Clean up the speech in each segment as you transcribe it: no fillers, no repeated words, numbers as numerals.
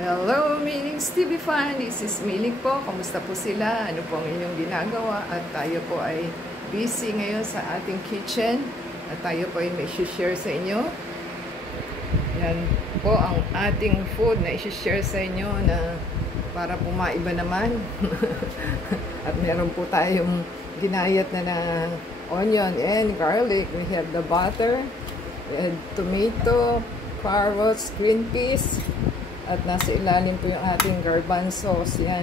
Hello, Miling's TV fan. This is Miling po. Kamusta po sila? Ano po ang inyong ginagawa? At tayo po ay busy ngayon sa ating kitchen. At tayo po ay may share sa inyo. Yan po ang ating food na i-share sa inyo na para po maiba naman. At meron po tayong ginayat na onion and garlic. We have the butter, we have tomato, carrots, green peas. At nasa ilalim po yung ating garbanzos. Yan.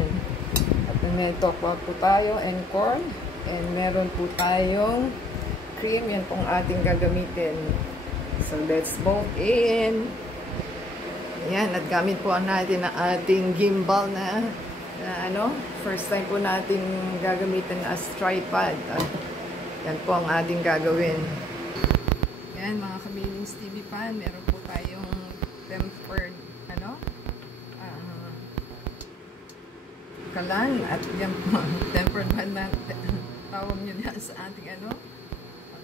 At may tokwa po tayo and corn. And meron po tayong cream. Yan pong ating gagamitin. So let's both in. Yan. At gamit po natin ang ating gimbal na first time po natin gagamitin as tripod. At yan po ang ating gagawin. Yan mga Kamiling's TV fan. Meron po tayong tempered kalan at yan po tempered man na tawag nyo yan sa ating at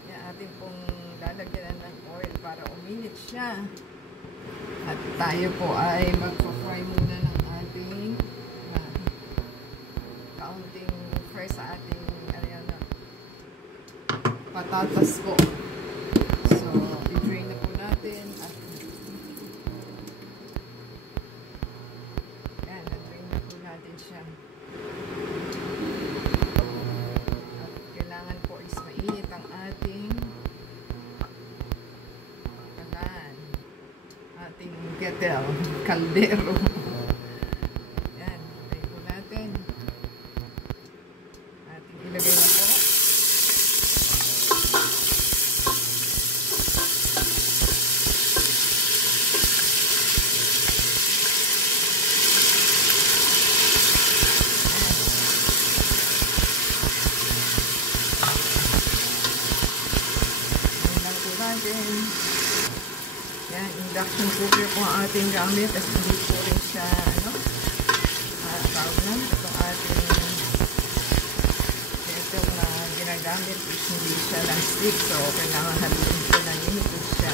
yan ating pong lalagyan ng oil para uminit siya at tayo po ay magpa-fry muna ng ating kaunting fry sa ating patatas po. So i-drain na po natin at siya. At kailangan po is mainit ang ating kalan, ating kettle, kaldero. Yan, tayo po natin. Ating ilagay na po. Yan, induction cooker po ang ating gamit at hindi po rin siya tawag na itong ating kettle na ginagamit is hindi siya non-stick, so kailangan haluin po na limited siya.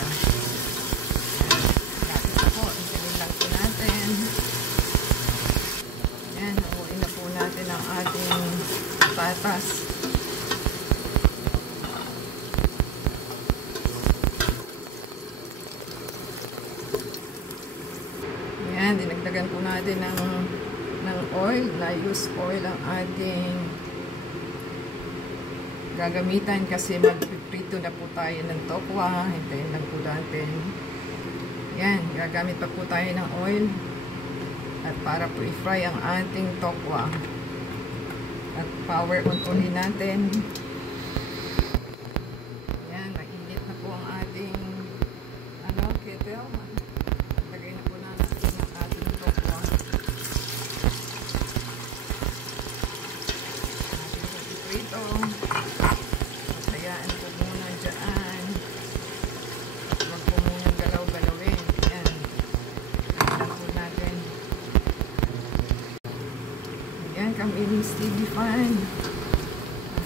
Lapit na po, intilin lang po natin. Yan, haluin na po natin ang ating patatas. Yan, dinagdagan po natin ng oil, na-use oil ang ating gagamitan kasi magpiprito na po tayo ng tokwa. Hintayin lang po natin. Yan, gagamit pa po tayo ng oil at para po i-fry ang ating tokwa. At power on ulit natin. Yan, mainit na po ang ating kettle. Lagay na po natin ang ating tokwa. Ating pagpiprito. Hayaan po muna dyan. Huwag po muna galaw-galawin. Yan. Hayaan po natin. Yan, Kamiling's TV fan.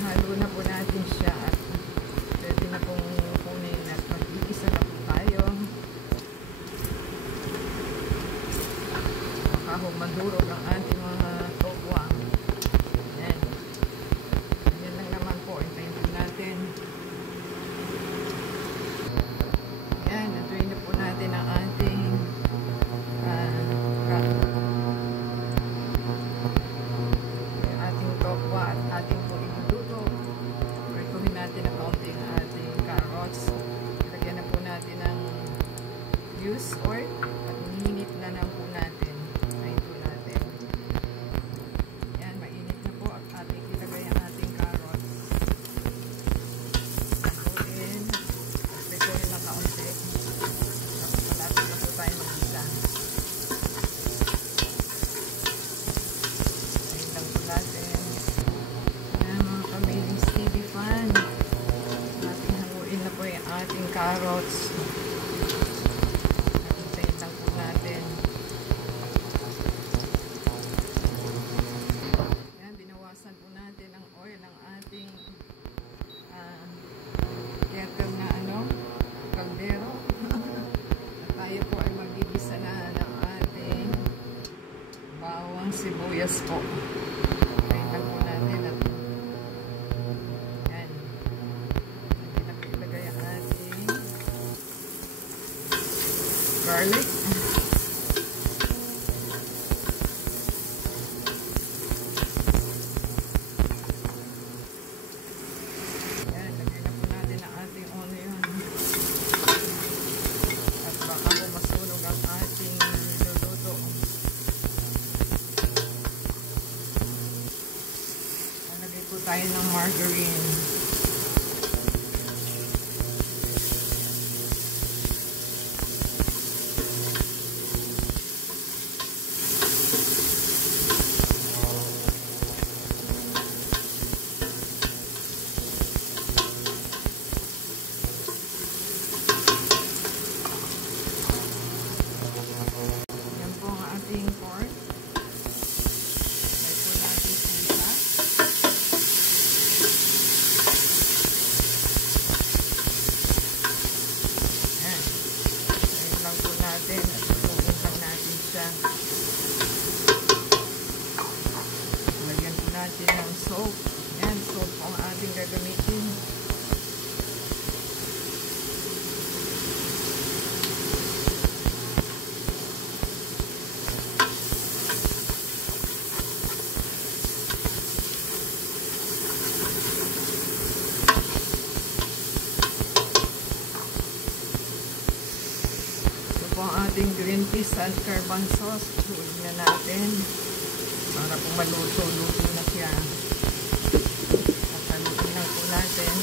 Halo na po natin siya at pwede na pong kunin at mag-iisa na po tayo. Madurog ang ating mga tokwa. Yan. Yan lang naman po. Hintayin po natin. Yan. Na-drain na po natin ang ating tokwa at ating po iluto. Prituhin natin ang kaunting ating carrots. Lagyan na po natin ng used oil at minit na lang po natin. sibuyas po. Kain lang po natin at yan. Hindi na po ilagay ang ating garlic. Tayo ng margarine. Yan po ang ating pork. Lagyan po natin ng soap. Yan, soap ang ating gagamitin. Ito po ang ating green peas and carbon sauce. Huwag na natin. Para po maluto-luto na siya. Patalutin lang po natin.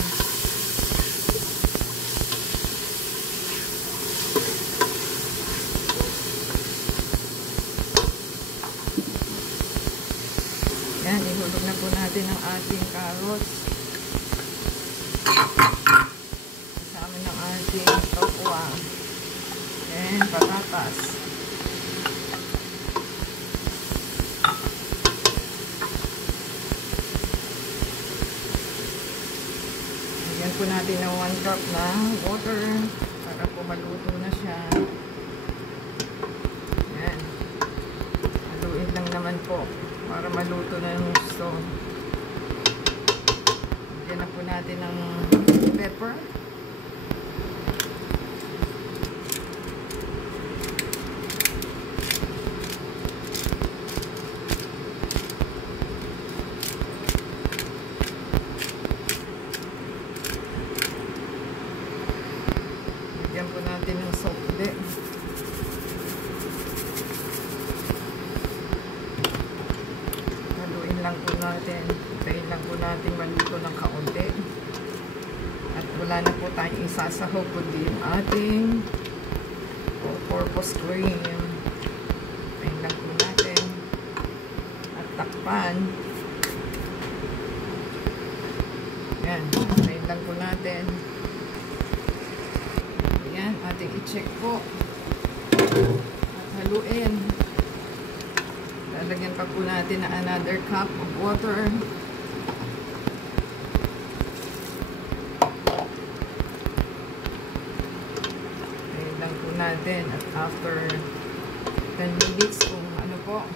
Yan, ihulog na po natin ang ating carrots. Kasama ng ating tokwa. And patatas. Lagyan po natin ng 1 cup na water para po maluto na siya. Yan. Haluin lang naman po para maluto na yung gusto. Lagyan na po natin ng pepper. Lagyan po natin ng salt ulit. Haluin lang po natin. Hintayin lang po natin maluto ng kaunti. At wala na po tayong isasahog kundi yung ating all-purpose cream. Hintayin lang po natin. At takpan. Yan. Hintayin lang po natin. Yan, ating i-check po. At haluin. Lalagyan pa po natin na another cup of water. Ayan lang po natin. At after 10 minutes, kung ano po,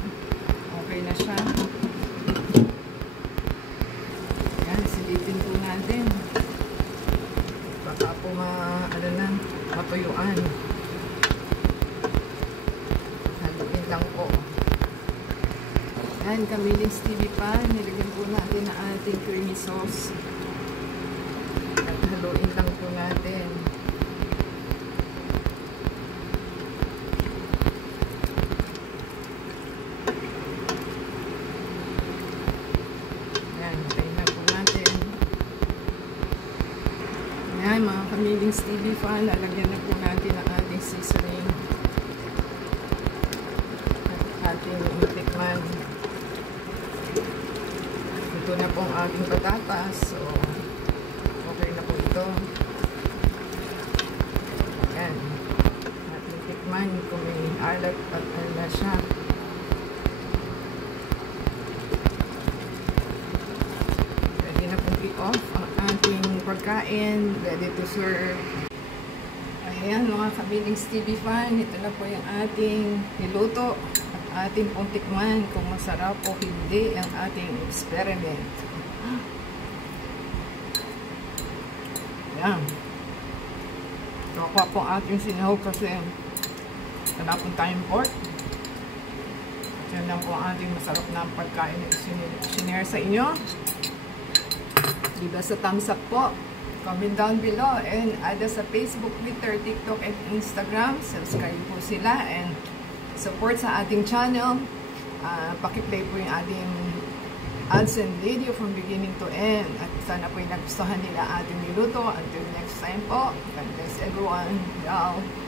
okay na siya. Yan, silipin po natin. Baka po matuyuan. Haluin lang po. Yan, Camillings TV pan. Nilagyan po natin na ating creamy sauce. At haluin lang po natin. Yan, tayin lang po natin. Yan, mga Camillings TV fan. Lalagyan na po natin ang ating seasoning. At ating tikman. Ito na po ang ating patatas. So, okay na po ito. Ayan. Ating tikman kung may alak at ano na siya. Ready na pong pick-off ang ating pagkain. Ready to serve. Ayan mga Camillings TV fan. Ito na po yung ating niluto. At ating pong tikman kung masarap o hindi ang ating experiment. Yan. Nakuha po ating sinahog kasi wala pong tayong pork. Yan lang po ang ating masarap na pagkain na sinare sa inyo. Diba sa thumbs up po. Comment down below and add us sa Facebook, Twitter, TikTok, and Instagram. Subscribe po sila and support sa ating channel. Pakiplay po yung ating ads and video from beginning to end. At sana po yung nagustuhan nila ating niluto. Until next time po. God bless everyone. Ciao.